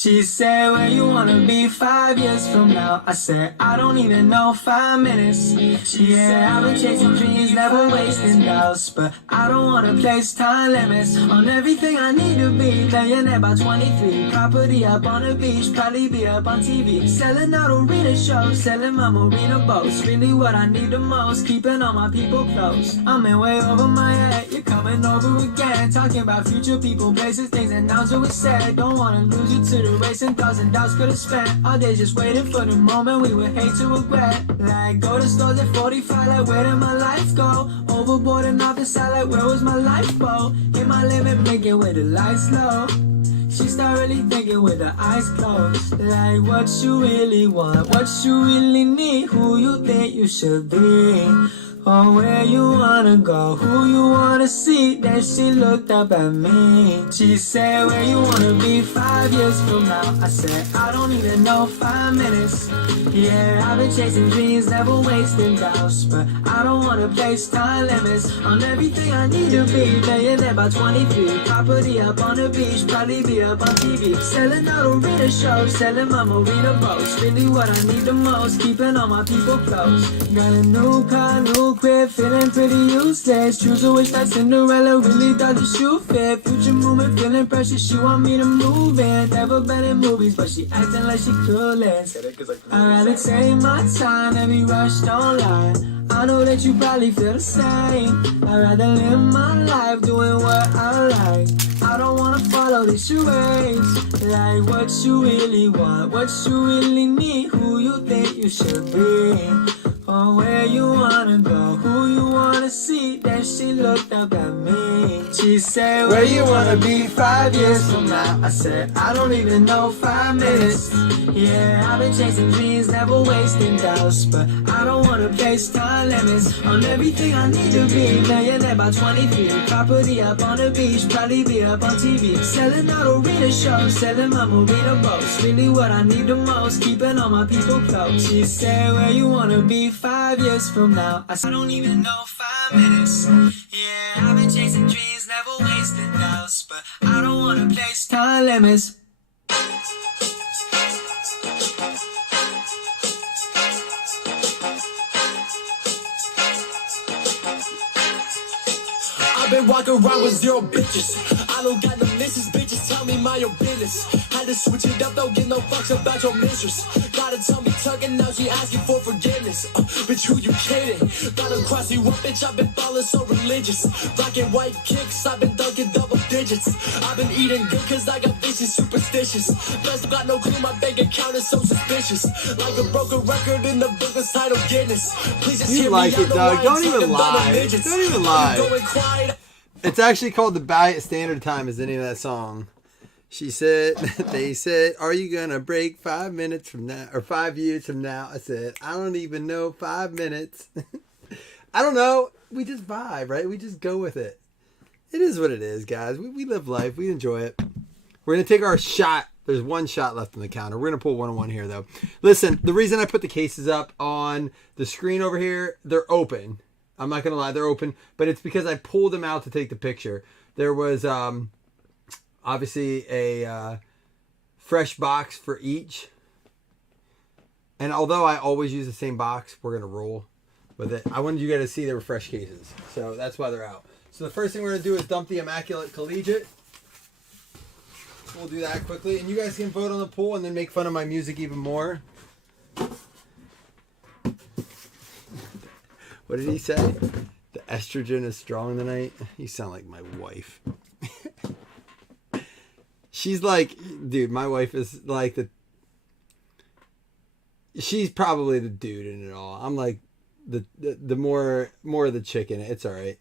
She said, where you wanna be 5 years from now? I said, I don't even know, 5 minutes. She said, I've been chasing dreams, never wasting doubts, but I don't wanna place time limits on everything I need to be. Millionaire by 23, property up on the beach, probably be up on TV, selling out arena shows, selling my marina boats. Really what I need the most, keeping all my people close. I'm in way over my head, you're coming over again, talking about future people, places, things, and now so it's said. Don't wanna lose you to the race, and $1,000 could have spent all day just waiting for the moment we would hate to regret. Like go to stores at 45, like where did my life go? Overboard and off the side, like where was my lifeboat? Hit my limit, blinking with the lights low. She start really thinking with her eyes closed. Like what you really want, what you really need, who you think you should be, or where you wanna go, who you wanna see. Then she looked up at me. She said, where you wanna be 5 years from now? I said, I don't even know, 5 minutes. Yeah, I've been chasing dreams, never wasting doubts, but I don't wanna place time limits on everything I need to be. Millionaire by 23, property up on the beach, probably be up on TV, selling out arena shows, selling my marina boats. Really what I need the most, keeping all my people close. Got a new car, new crib, feeling pretty useless. Choose a wish that Cinderella really thought the shoe fit. Future movement, feeling precious, she want me to move in. Never been in movies, but she acting like she clueless. I'd rather take my time, every rush, don't lie. I know that you probably feel the same. I'd rather live my life doing what I like. I don't wanna follow these charades. Like what you really want, what you really need, who you think you should be, or where you wanna go, who you wanna see. Then she looked up at me. She said, where you wanna be 5 years from now? I said, I don't even know, 5 minutes. Yeah, I've been chasing dreams, never wasting doubts, but I don't wanna place time limits on everything I need to be. Millionaire by 23, property up on the beach, probably be up on TV, selling out arena shows, selling my marina boats. Really what I need the most, keeping all my people close. She said, where you wanna be 5 years from now? I said, I don't even know, 5 minutes. Yeah, I've been chasing dreams, never wasting doubts, but I don't wanna place time limits. I've been walking around with 0 bitches. I don't got no misses, bitches tell me my own business. Had to switch it up, don't give no fucks about your mistress. Gotta tell me tugging, now she asking for forgiveness. Bitch, who you kidding? Gotta cross you up, bitch, I've been falling so religious. Black and white kicks, I've been dunking double digits. I've been eating good cause I got bitches superstitious. Best got no clue, my bank account is so suspicious. Like a broken record in the book of title Guinness. Please just You hear like me it, out, Doug. Don't even lie. Don't even lie. Going quiet. It's actually called The Ballet Standard Time is the name of that song. She said, they said, are you going to break 5 minutes from now, or 5 years from now? I said, I don't even know, 5 minutes. I don't know. We just vibe, right? We just go with it. It is what it is, guys. We live life. We enjoy it. We're going to take our shot. There's one shot left on the counter. We're going to pull 1-on-1 here, though. Listen, the reason I put the cases up on the screen over here, they're open. I'm not going to lie, they're open, but it's because I pulled them out to take the picture. There was obviously a fresh box for each. And although I always use the same box, we're going to roll with it. I wanted you guys to see they were fresh cases. So that's why they're out. So the first thing we're going to do is dump the Immaculate Collegiate. We'll do that quickly. And you guys can vote on the poll and then make fun of my music even more. What did he say? The estrogen is strong tonight. You sound like my wife. She's like, dude, my wife is like she's probably the dude in it all. I'm like the more of the chick in it. It's all right.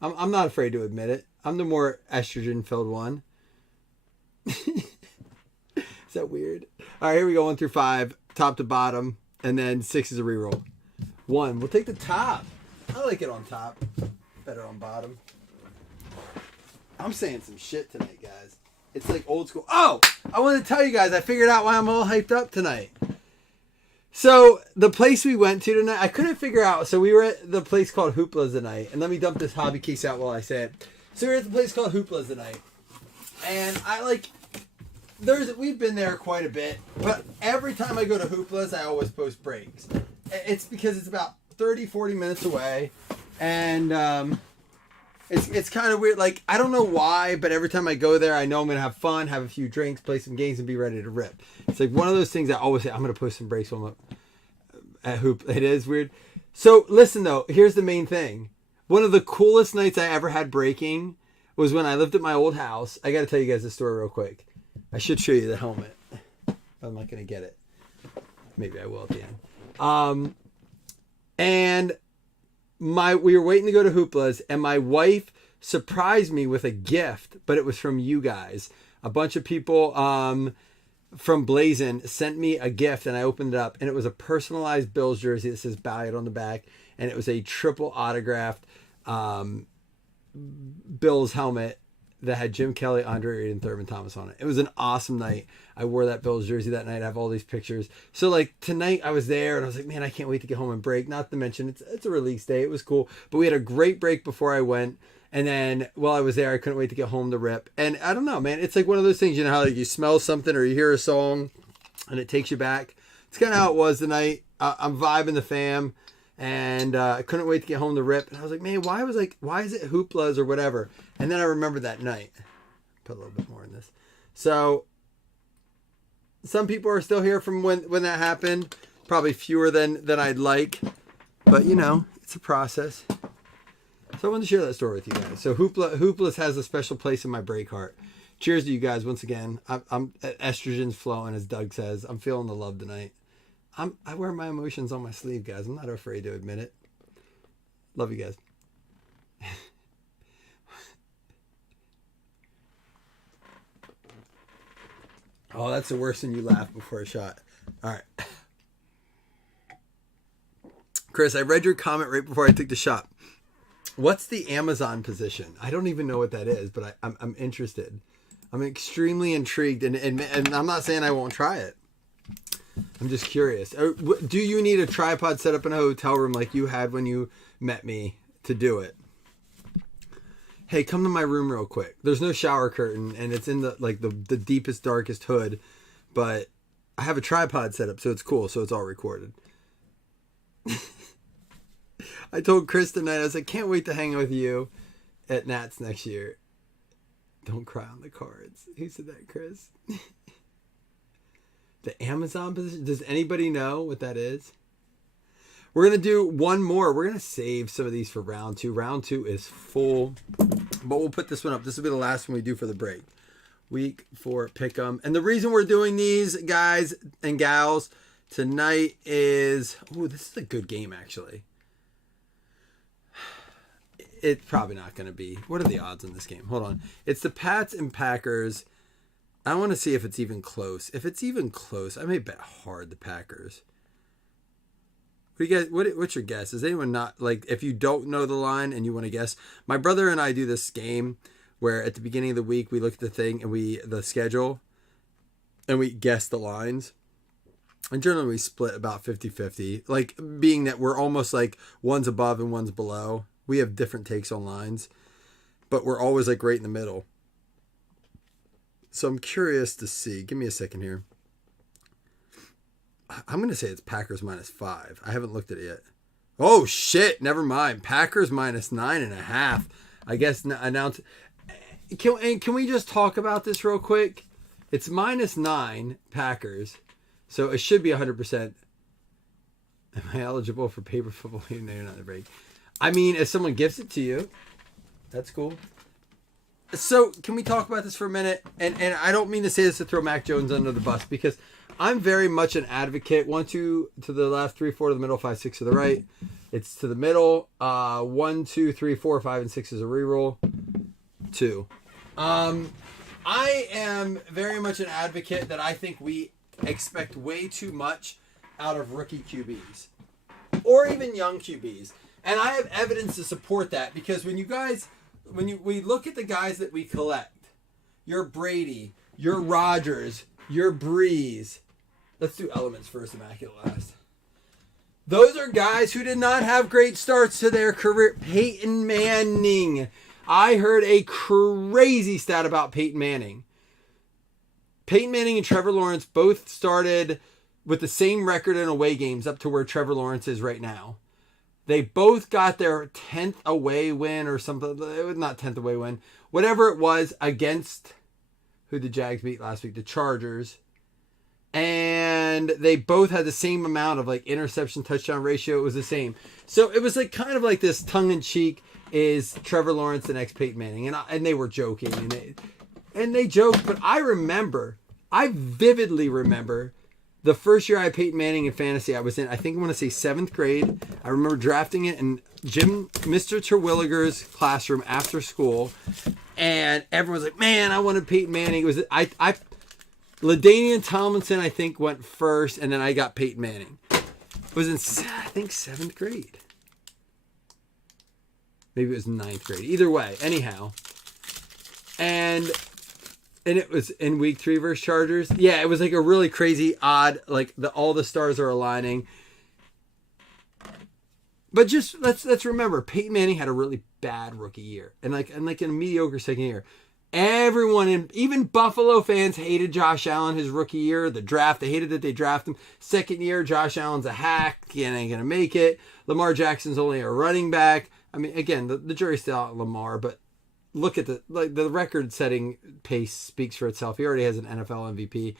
I'm not afraid to admit it. I'm the more estrogen filled one. Is that weird? All right, here we go. 1 through 5, top to bottom, and then 6 is a reroll. 1. We'll take the top. I like it on top. Better on bottom. I'm saying some shit tonight, guys. It's like old school. Oh! I wanted to tell you guys, I figured out why I'm all hyped up tonight. So, the place we went to tonight, I couldn't figure out. So, we were at the place called Hoopla's tonight. And let me dump this hobby case out while I say it. So, we were at the place called Hoopla's tonight. And I like... we've been there quite a bit, but every time I go to Hoopla's, I always post breaks. It's because it's about 30, 40 minutes away, and it's kind of weird. Like, I don't know why, but every time I go there, I know I'm going to have fun, have a few drinks, play some games, and be ready to rip. It's like one of those things I always say, I'm going to post some breaks when I'm at Hoop. It is weird. So, listen, though, here's the main thing. One of the coolest nights I ever had breaking was when I lived at my old house. I got to tell you guys this story real quick. I should show you the helmet. I'm not going to get it. Maybe I will at the end. And we were waiting to go to Hoopla's, and my wife surprised me with a gift, but it was from you guys. A bunch of people from Blazin sent me a gift, and I opened it up, and it was a personalized Bills jersey that says Balliot on the back, and it was a triple autographed Bills helmet that had Jim Kelly, Andre Reed, and Thurman Thomas on it. It was an awesome night. I wore that Bills jersey that night. I have all these pictures. So, like, tonight I was there, and I was like, man, I can't wait to get home and break. Not to mention, it's a release day. It was cool. But we had a great break before I went. And then while I was there, I couldn't wait to get home to rip. And I don't know, man. It's like one of those things, you know how like you smell something or you hear a song and it takes you back. It's kind of how it was tonight. I'm vibing the fam. And I couldn't wait to get home to rip. And I was like, man, why is it Hoopla's or whatever? And then I remembered that night. Put a little bit more in this. So some people are still here from when that happened. Probably fewer than I'd like. But, you know, it's a process. So I wanted to share that story with you guys. So Hoopla's has a special place in my break heart. Cheers to you guys once again. I'm estrogen's flowing, as Doug says. I'm feeling the love tonight. I wear my emotions on my sleeve, guys. I'm not afraid to admit it. Love you guys. Oh, that's the worst when you laugh before a shot. All right. Chris, I read your comment right before I took the shot. What's the Amazon position? I don't even know what that is, but I'm interested. I'm extremely intrigued, and I'm not saying I won't try it. I'm just curious. Do you need a tripod set up in a hotel room like you had when you met me to do it? Hey, come to my room real quick. There's no shower curtain, and it's in the deepest, darkest hood, but I have a tripod set up, so it's cool, so it's all recorded. I told Chris tonight, I was like, can't wait to hang with you at Nats next year. Don't cry on the cards. Who said that, Chris? The Amazon position? Does anybody know what that is? We're going to do one more. We're going to save some of these for round two. Round two is full, but we'll put this one up. This will be the last one we do for the break. Week 4 pick'em. And the reason we're doing these, guys and gals, tonight is... Oh, this is a good game, actually. It's probably not going to be. What are the odds in this game? Hold on. It's the Pats and Packers. I want to see if it's even close. If it's even close, I may bet hard the Packers. What do you guys? What's your guess? Is anyone not like? If you don't know the line and you want to guess, my brother and I do this game where at the beginning of the week we look at the thing and the schedule, and we guess the lines. And generally we split about 50-50. Like being that we're almost like one's above and one's below. We have different takes on lines, but we're always like right in the middle. So I'm curious to see. Give me a second here. I'm going to say it's Packers -5. I haven't looked at it yet. Oh, shit. Never mind. Packers -9.5. I guess announce. Can we just talk about this real quick? It's -9 Packers. So it should be 100%. Am I eligible for paper football? No, you're not in the break. I mean, if someone gives it to you, that's cool. So can we talk about this for a minute? And I don't mean to say this to throw Mac Jones under the bus, because I'm very much an advocate. 1, 2 to the left, 3, 4 to the middle, 5, 6 to the right. It's to the middle. 1, 2, 3, 4, 5, and 6 is a reroll. 2. I am very much an advocate that I think we expect way too much out of rookie QBs or even young QBs. And I have evidence to support that, because when we look at the guys that we collect, your Brady, your Rodgers, your Breeze. Let's do elements first, Immaculate last. Those are guys who did not have great starts to their career. Peyton Manning. I heard a crazy stat about Peyton Manning. Peyton Manning and Trevor Lawrence both started with the same record in away games up to where Trevor Lawrence is right now. They both got their 10th away win or something. It was not 10th away win. Whatever it was against who the Jags beat last week, the Chargers. And they both had the same amount of like interception touchdown ratio. It was the same. So it was like kind of like this tongue in cheek, is Trevor Lawrence the next Peyton Manning? And they were joking and they joked, but I vividly remember the first year I had Peyton Manning in fantasy. I was in, I think I want to say 7th grade. I remember drafting it in Mr. Terwilliger's classroom after school, and everyone was like, "Man, I wanted Peyton Manning." It was LaDainian Tomlinson, I think, went first, and then I got Peyton Manning. It was in, I think, 7th grade. Maybe it was 9th grade. Either way, anyhow. And it was in week 3 versus Chargers. Yeah, it was like a really crazy, odd, like all the stars are aligning. But just let's remember, Peyton Manning had a really bad rookie year, and like in a mediocre second year. Everyone, even Buffalo fans, hated Josh Allen his rookie year. The draft, they hated that they drafted him. Second year, Josh Allen's a hack. He ain't gonna make it. Lamar Jackson's only a running back. I mean, again, the jury's still out on Lamar, but look at the record-setting pace speaks for itself. He already has an NFL MVP.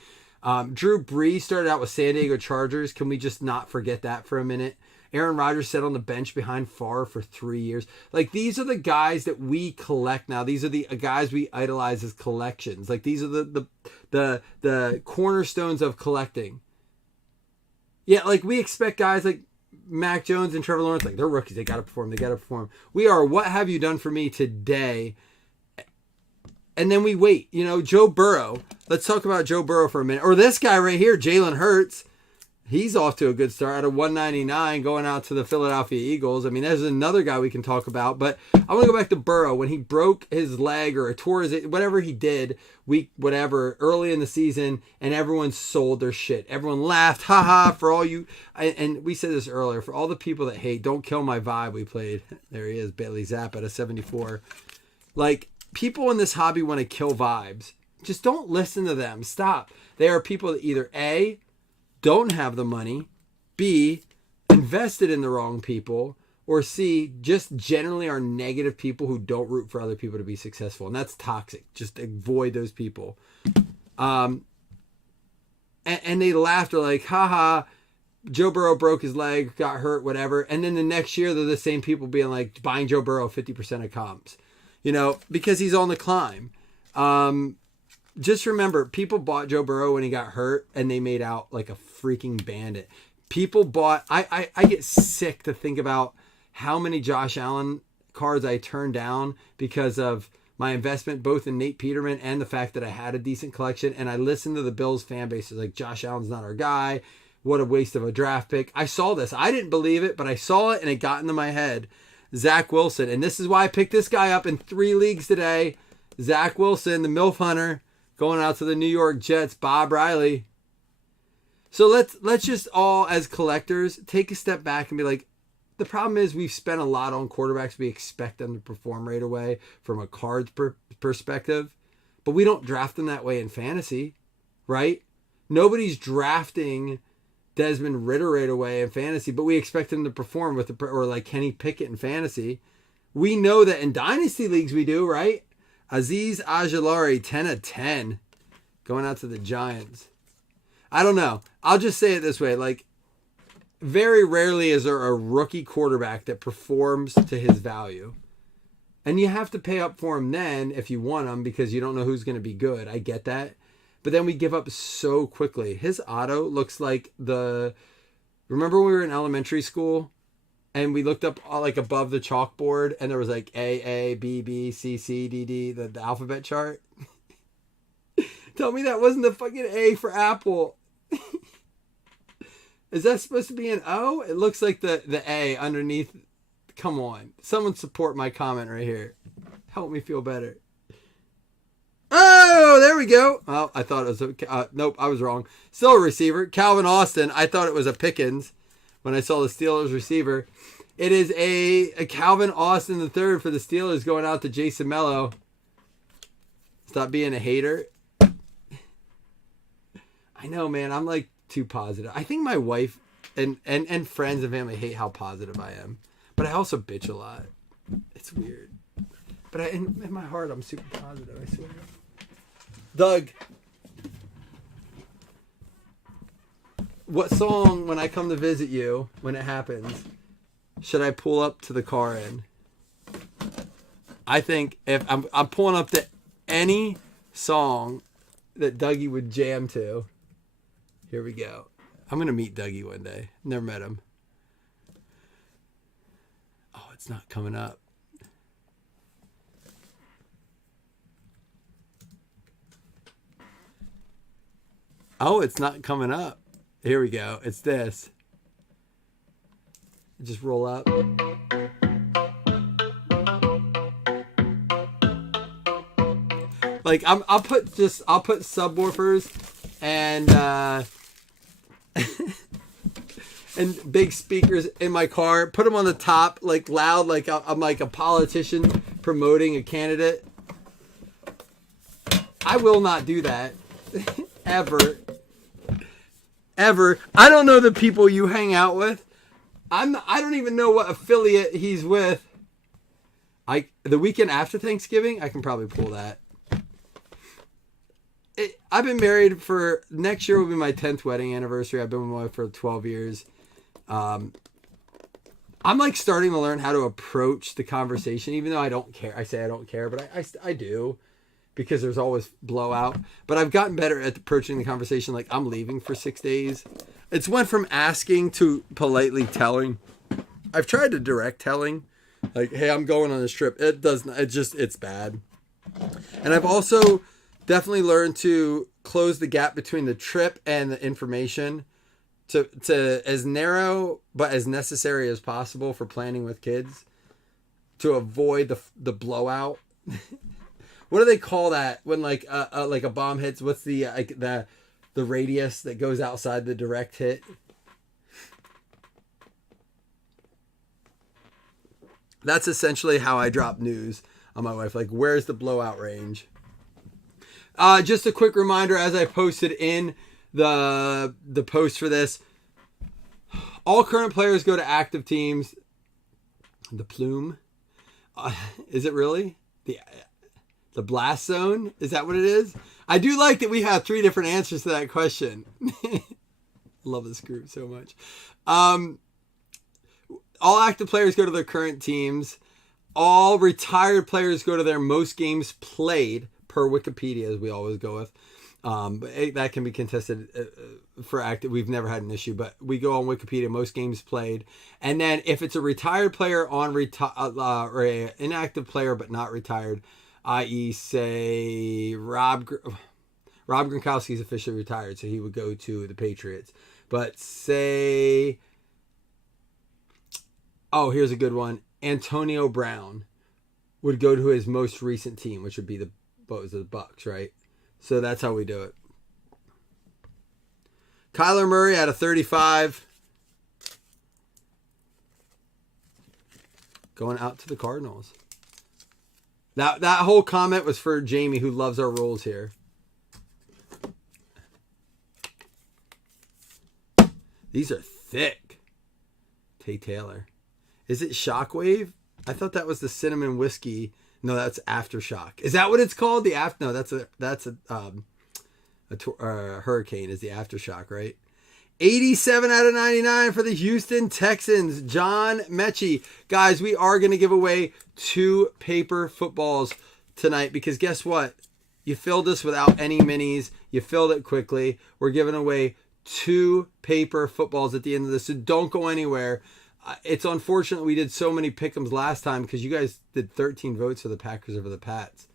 Drew Brees started out with San Diego Chargers. Can we just not forget that for a minute? Aaron Rodgers sat on the bench behind Favre for 3 years. Like, these are the guys that we collect now. These are the guys we idolize as collections. Like, these are the cornerstones of collecting. Yeah, like, we expect guys like Mac Jones and Trevor Lawrence, like, they're rookies. They got to perform. We are, what have you done for me today? And then we wait. You know, Joe Burrow. Let's talk about Joe Burrow for a minute. Or this guy right here, Jalen Hurts. He's off to a good start out of 199 going out to the Philadelphia Eagles. I mean, there's another guy we can talk about. But I want to go back to Burrow. When he broke his leg or tore his, whatever he did, early in the season, and everyone sold their shit. Everyone laughed, haha, for all you, and we said this earlier, for all the people that hate, Don't Kill My Vibe we played. There he is, Bailey Zapp at a 74. Like, people in this hobby want to kill vibes. Just don't listen to them. Stop. They are people that either A, don't have the money, B, invested in the wrong people, or C, just generally are negative people who don't root for other people to be successful. And that's toxic. Just avoid those people. And they laughed. They're like, haha, Joe Burrow broke his leg, got hurt, whatever. And then the next year, they're the same people being like, buying Joe Burrow 50% of comps. You know, because he's on the climb. Just remember, people bought Joe Burrow when he got hurt, and they made out like a freaking bandit. People bought... I get sick to think about how many Josh Allen cards I turned down because of my investment both in Nate Peterman and the fact that I had a decent collection. And I listened to the Bills fan base like, Josh Allen's not our guy. What a waste of a draft pick. I saw this. I didn't believe it, but I saw it, and it got into my head. Zach Wilson. And this is why I picked this guy up in 3 leagues today. Zach Wilson, the MILF Hunter, going out to the New York Jets, Bob Riley. So let's just all, as collectors, take a step back and be like, the problem is we've spent a lot on quarterbacks. We expect them to perform right away from a cards perspective, but we don't draft them that way in fantasy, right? Nobody's drafting Desmond Ridder right away in fantasy, but we expect him to perform or like Kenny Pickett in fantasy. We know that in dynasty leagues we do, right? Azeez Ojulari, 10 of 10, going out to the Giants. I don't know. I'll just say it this way. Like, very rarely is there a rookie quarterback that performs to his value. And you have to pay up for him then if you want him because you don't know who's going to be good. I get that. But then we give up so quickly. His auto looks like remember when we were in elementary school? And we looked up like above the chalkboard and there was like A, B, B, C, C, D, D, the alphabet chart. Tell me that wasn't the fucking A for Apple. Is that supposed to be an O? It looks like the A underneath. Come on. Someone support my comment right here. Help me feel better. Oh, there we go. Oh, I thought it was nope, I was wrong. Still a receiver. Calvin Austin. I thought it was a Pickens when I saw the Steelers receiver. It is a Calvin Austin III for the Steelers going out to Jason Mello. Stop being a hater. I know, man. I'm like too positive. I think my wife and friends and family hate how positive I am. But I also bitch a lot. It's weird. But in my heart, I'm super positive, I swear. Doug, what song, when I come to visit you, when it happens, should I pull up to the car in? I think if I'm pulling up to any song that Dougie would jam to. Here we go. I'm going to meet Dougie one day. Never met him. Oh, it's not coming up. Oh, it's not coming up. Here we go. It's this. Just roll up. Like I'll put subwoofers and and big speakers in my car. Put them on the top, like loud, like I'm like a politician promoting a candidate. I will not do that ever. Ever. I don't know the people you hang out with. I don't even know what affiliate he's with. The weekend after Thanksgiving, I can probably pull that. I've been married for, next year will be my 10th wedding anniversary. I've been with my wife for 12 years. I'm like starting to learn how to approach the conversation, even though I don't care. I say I don't care, but I do, because there's always blowout. But I've gotten better at approaching the conversation like I'm leaving for 6 days. It's went from asking to politely telling. I've tried to direct telling, like, hey, I'm going on this trip. It does not, it's bad. And I've also definitely learned to close the gap between the trip and the information to as narrow but as necessary as possible for planning with kids to avoid the blowout. What do they call that when like a bomb hits? What's the radius that goes outside the direct hit? That's essentially how I drop news on my wife. Like, where's the blowout range? Just a quick reminder, as I posted in the post for this, all current players go to active teams. The plume, is it really the blast zone? Is that what it is? I do like that we have 3 different answers to that question. Love this group so much. All active players go to their current teams. All retired players go to their most games played, per Wikipedia, as we always go with. But that can be contested for active. We've never had an issue, but we go on Wikipedia, most games played. And then if it's a retired player or an inactive player but not retired, i.e. say Rob Gronkowski's officially retired, so he would go to the Patriots. But say, oh, here's a good one. Antonio Brown would go to his most recent team, which would be the Bucks, right? So that's how we do it. Kyler Murray at a 35. Going out to the Cardinals. That whole comment was for Jamie, who loves our rules here. These are thick. Tay Taylor. Is it Shockwave? I thought that was the cinnamon whiskey. No, that's Aftershock. Is that what it's called? No, that's a hurricane is the Aftershock, right? 87 out of 99 for the Houston Texans. John Mechie. Guys, we are going to give away 2 paper footballs tonight because guess what? You filled us without any minis. You filled it quickly. We're giving away 2 paper footballs at the end of this, so don't go anywhere. It's unfortunate we did so many pick'ems last time because you guys did 13 votes for the Packers over the Pats.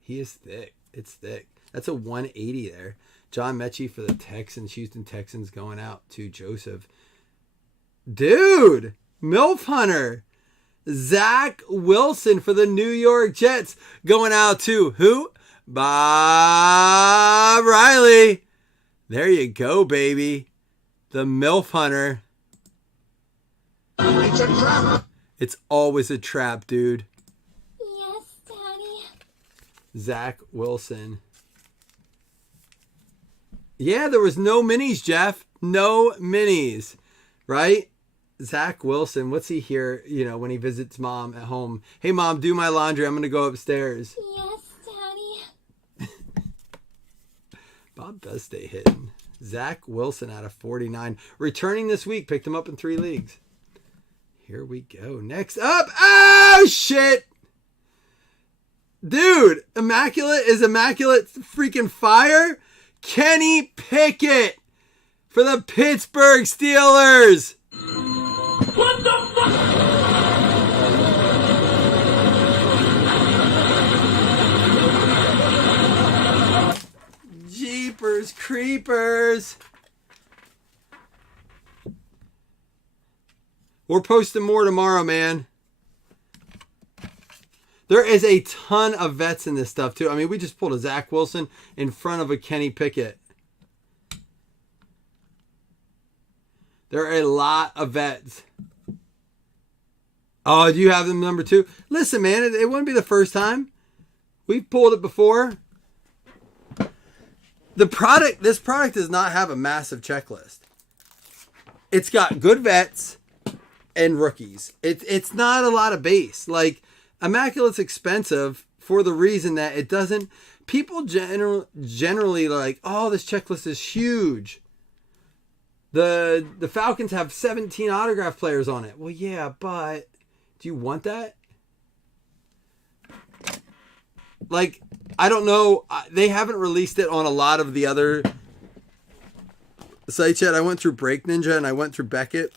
He is thick. It's thick. That's a 180 there. John Mechie for the Texans. Houston Texans going out to Joseph. Dude! MILF Hunter. Zach Wilson for the New York Jets. Going out to who? Bob Riley. There you go, baby. The MILF Hunter. It's a trap. It's always a trap, dude. Yes, Daddy. Zach Wilson. Yeah, there was no minis, Jeff. No minis, right? Zach Wilson, what's he here, when he visits mom at home? Hey, mom, do my laundry. I'm going to go upstairs. Yes, Daddy. Bob does stay hidden. Zach Wilson out of 49. Returning this week. Picked him up in 3 leagues. Here we go. Next up. Oh, shit. Dude, Immaculate is Immaculate freaking fire. Kenny Pickett for the Pittsburgh Steelers. What the fuck? Jeepers creepers. We're posting more tomorrow, man. There is a ton of vets in this stuff, too. I mean, we just pulled a Zach Wilson in front of a Kenny Pickett. There are a lot of vets. Oh, do you have them number 2? Listen, man, it wouldn't be the first time. We've pulled it before. This product does not have a massive checklist. It's got good vets and rookies. It's not a lot of base. Like, Immaculate's expensive for the reason that it doesn't... People generally like, oh, this checklist is huge. The Falcons have 17 autograph players on it. Well, yeah, but do you want that? Like, I don't know. They haven't released it on a lot of the other sites yet. I went through Break Ninja and I went through Beckett.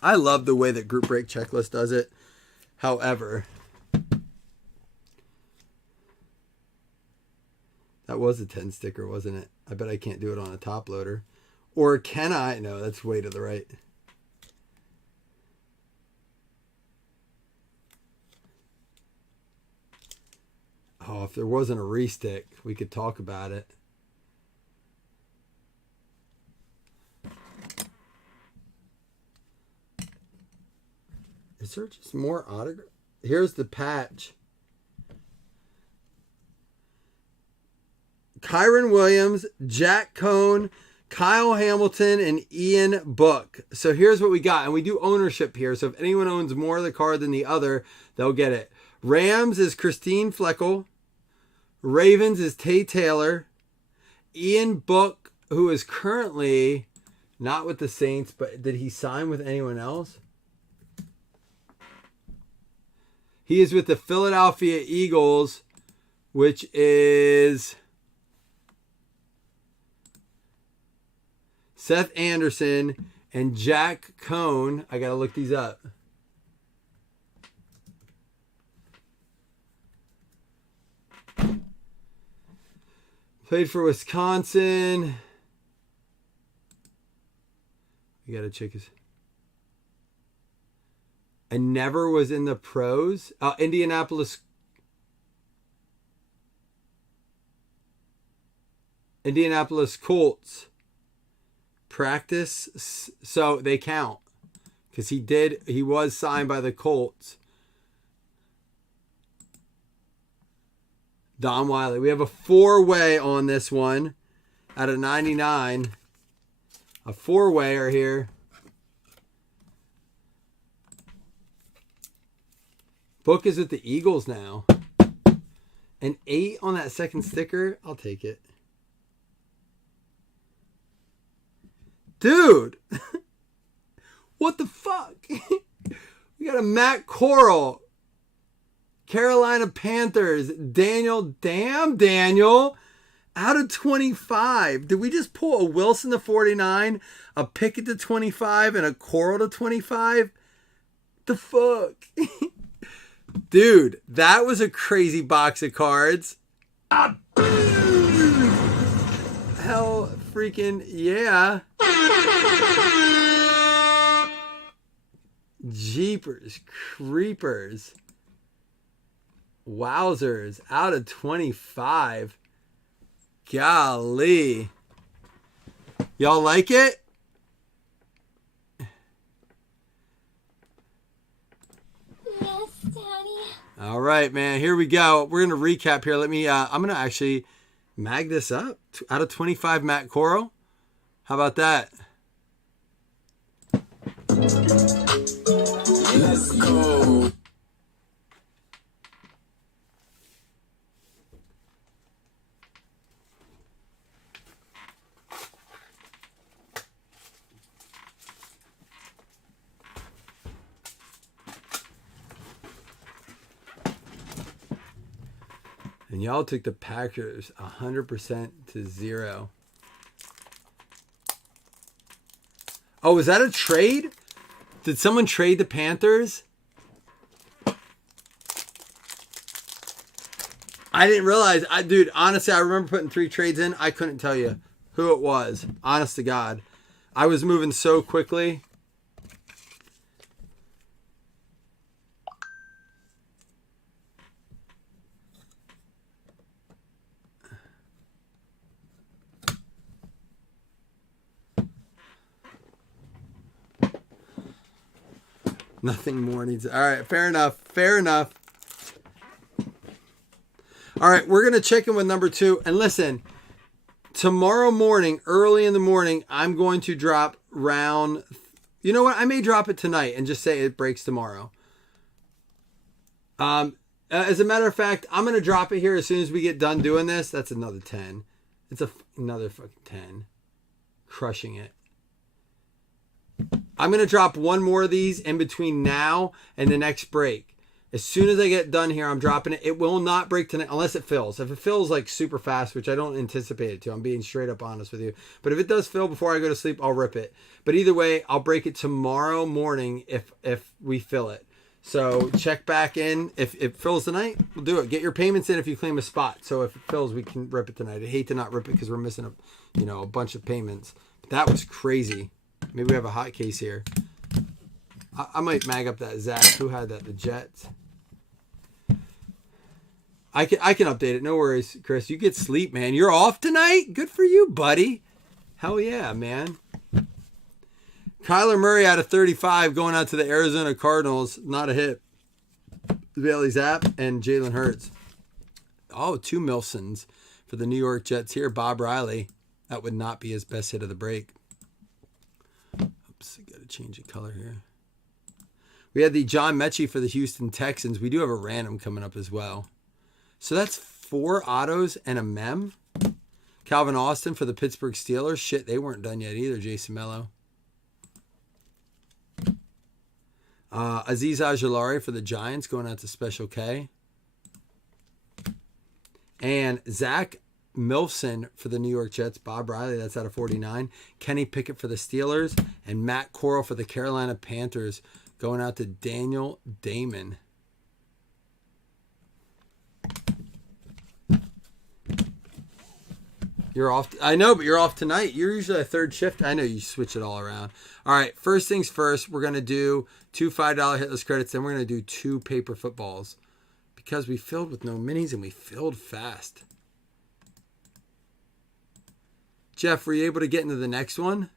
I love the way that Group Break Checklist does it. However, that was a 10 sticker, wasn't it? I bet I can't do it on a top loader. Or can I? No, that's way to the right. Oh, if there wasn't a restick, we could talk about it. Is there just more autograph? Here's the patch. Kyron Williams, Jack Cohn, Kyle Hamilton, and Ian Book. So here's what we got. And we do ownership here. So if anyone owns more of the card than the other, they'll get it. Rams is Christine Fleckel. Ravens is Tay Taylor. Ian Book, who is currently not with the Saints, but did he sign with anyone else? He is with the Philadelphia Eagles, which is Seth Anderson and Jack Cohn. I got to look these up. Played for Wisconsin. You got to check his. I never was in the pros. Indianapolis Colts practice, so they count because he was signed by the Colts. Don Wiley. We have a 4-way on this one out of 99. A 4-wayer here. Book is with the Eagles now. An 8 on that second sticker. I'll take it. Dude. What the fuck? We got a Matt Corral. Carolina Panthers. Daniel. Damn, Daniel. Out of 25. Did we just pull a Wilson to 49, a Pickett to 25, and a Corral to 25? The fuck? Dude, that was a crazy box of cards. Hell freaking yeah. Jeepers creepers. Wowzers. Out of 25. Golly. Y'all like it? All right, man. Here we go. We're going to recap here. I'm going to actually mag this up. Out of 25, Matt Corral. How about that? Let's go. And y'all took the Packers 100% to 0. Oh, is that a trade? Did someone trade the Panthers? I didn't realize. Dude, honestly, I remember putting 3 trades in. I couldn't tell you who it was. Honest to God. I was moving so quickly. Nothing more needs. All right, fair enough. Fair enough. All right, we're going to check in with number 2. And listen, tomorrow morning, early in the morning, I'm going to drop round. You know what? I may drop it tonight and just say it breaks tomorrow. As a matter of fact, I'm going to drop it here as soon as we get done doing this. That's another 10. It's another fucking 10. Crushing it. I'm going to drop one more of these in between now and the next break. As soon as I get done here, I'm dropping it. It will not break tonight unless it fills. If it fills like super fast, which I don't anticipate it to, I'm being straight up honest with you. But if it does fill before I go to sleep, I'll rip it. But either way, I'll break it tomorrow morning if we fill it. So check back in. If it fills tonight, we'll do it. Get your payments in if you claim a spot. So if it fills, we can rip it tonight. I hate to not rip it because we're missing a bunch of payments. But that was crazy. Maybe we have a hot case here. I might mag up that Zach. Who had that? The Jets. I can update it. No worries, Chris. You get sleep, man. You're off tonight? Good for you, buddy. Hell yeah, man. Kyler Murray out of 35 going out to the Arizona Cardinals. Not a hit. Bailey Zapp and Jalen Hurts. Oh, 2 Milsons for the New York Jets here. Bob Riley. That would not be his best hit of the break. Oops, I got to change the color here. We had the John Mechie for the Houston Texans. We do have a random coming up as well. So that's 4 autos and a mem. Calvin Austin for the Pittsburgh Steelers. Shit, they weren't done yet either, Jason Mello. Aziz Ojulari for the Giants going out to Special K. And Zach Milson for the New York Jets. Bob Riley, that's out of 49. Kenny Pickett for the Steelers. And Matt Corral for the Carolina Panthers going out to Daniel Damon. You're off. I know, but you're off tonight. You're usually a third shift. I know you switch it all around. All right, first things first, we're going to do 2 $5 hitless credits. Then we're going to do 2 paper footballs because we filled with no minis and we filled fast. Jeff, were you able to get into the next one?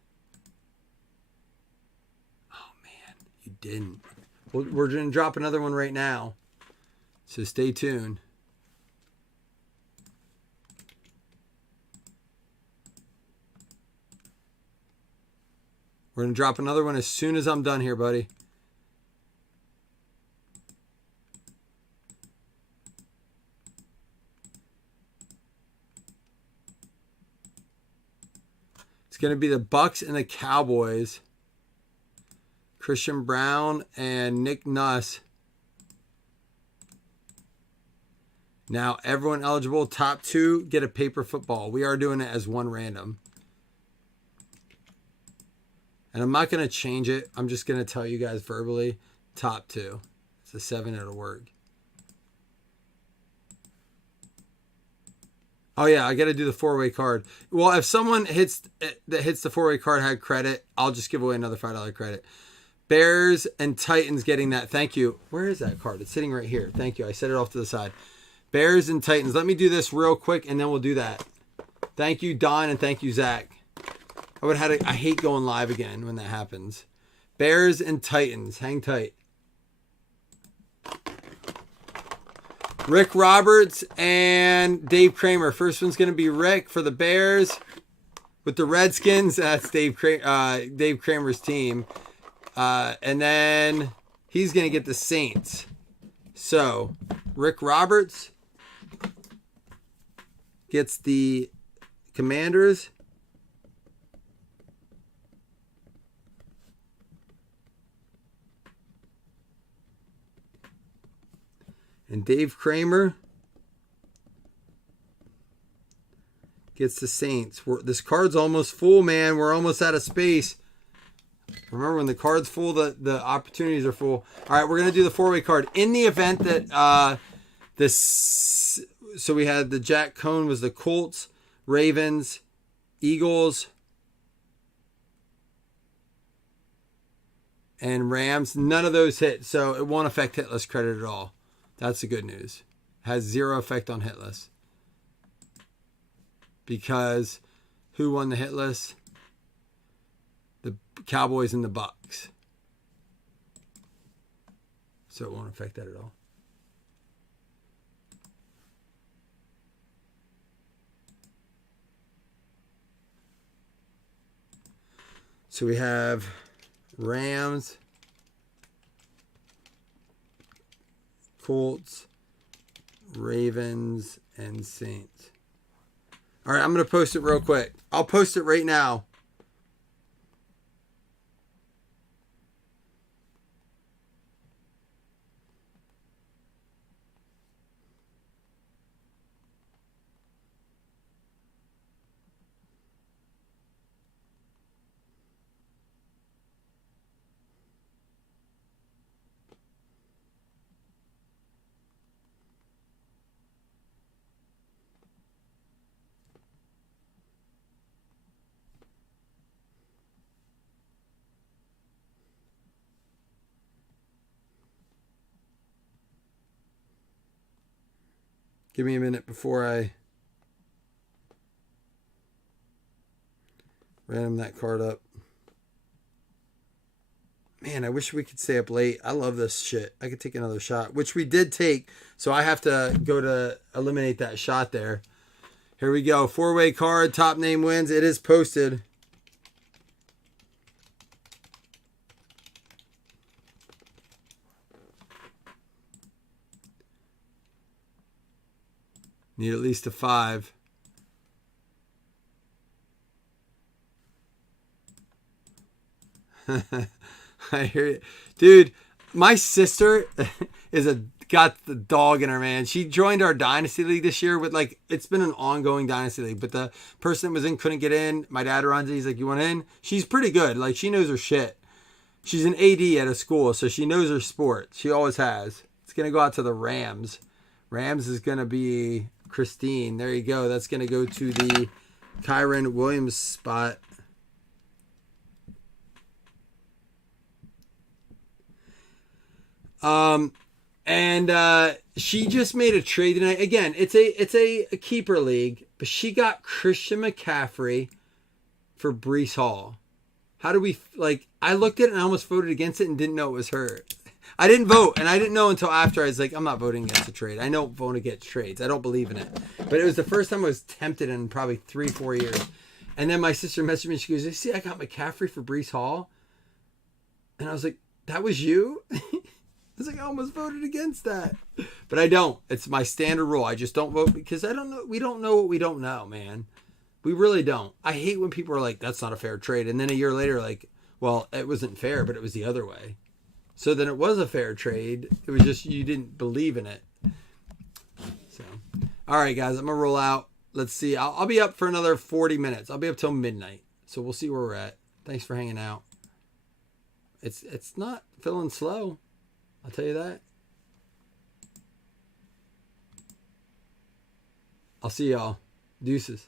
Oh, man, you didn't. Well, we're going to drop another one right now. So stay tuned. We're going to drop another one as soon as I'm done here, buddy. It's going to be the Bucks and the Cowboys. Christian Brown and Nick Nuss. Now, everyone eligible, top 2, get a paper football. We are doing it as one random. And I'm not going to change it. I'm just going to tell you guys verbally, top 2. It's a 7, it'll work. Oh, yeah, I got to do the 4-way card. Well, if someone that hits the 4-way card had credit, I'll just give away another $5 credit. Bears and Titans getting that. Thank you. Where is that card? It's sitting right here. Thank you. I set it off to the side. Bears and Titans. Let me do this real quick, and then we'll do that. Thank you, Don, and thank you, Zach. I hate going live again when that happens. Bears and Titans. Hang tight. Rick Roberts and Dave Kramer. First one's going to be Rick for the Bears with the Redskins. That's Dave Kramer's team. And then he's going to get the Saints. So, Rick Roberts gets the Commanders. And Dave Kramer gets the Saints. This card's almost full, man. We're almost out of space. Remember, when the card's full, the opportunities are full. All right, we're going to do the four-way card. In the event that so we had the Jack Cohn was the Colts, Ravens, Eagles, and Rams. None of those hit, so it won't affect hit list credit at all. That's the good news. Has zero effect on hit list. Because who won the hit list? The Cowboys and the Bucks. So it won't affect that at all. So we have Rams, Colts, Ravens, and Saints. All right, I'm going to post it real quick. I'll post it right now. Give me a minute before I random that card up. Man, I wish we could stay up late. I love this shit. I could take another shot, which we did take. So I have to go to eliminate that shot there. Here we go. Four-way card. Top name wins. It is posted. Need at least a 5. I hear you. Dude, my sister got the dog in her, man. She joined our Dynasty League this year with it's been an ongoing Dynasty League, but the person that was in couldn't get in. My dad runs it. He's like, you want in? She's pretty good. She knows her shit. She's an AD at a school, so she knows her sport. She always has. It's going to go out to the Rams. Rams is going to be Christine. There you go. That's going to go to the Kyron Williams spot. And she just made a trade tonight. Again, it's a keeper league, but she got Christian McCaffrey for Breece Hall. How do we I looked at it and I almost voted against it and didn't know it was her. I didn't vote, and I didn't know until after. I was like, I'm not voting against a trade. I don't vote against trades. I don't believe in it. But it was the first time I was tempted in probably 3-4 years. And then my sister messaged me. She goes, "You see, I got McCaffrey for Breece Hall." And I was like, "That was you?" I was like, I almost voted against that. But I don't. It's my standard rule. I just don't vote because I don't know. We don't know what we don't know, man. We really don't. I hate when people are like, that's not a fair trade. And then a year later, well, it wasn't fair, but it was the other way. So then it was a fair trade. It was just you didn't believe in it. So, all right, guys, I'm going to roll out. Let's see. I'll be up for another 40 minutes. I'll be up till midnight. So we'll see where we're at. Thanks for hanging out. It's not feeling slow. I'll tell you that. I'll see y'all. Deuces.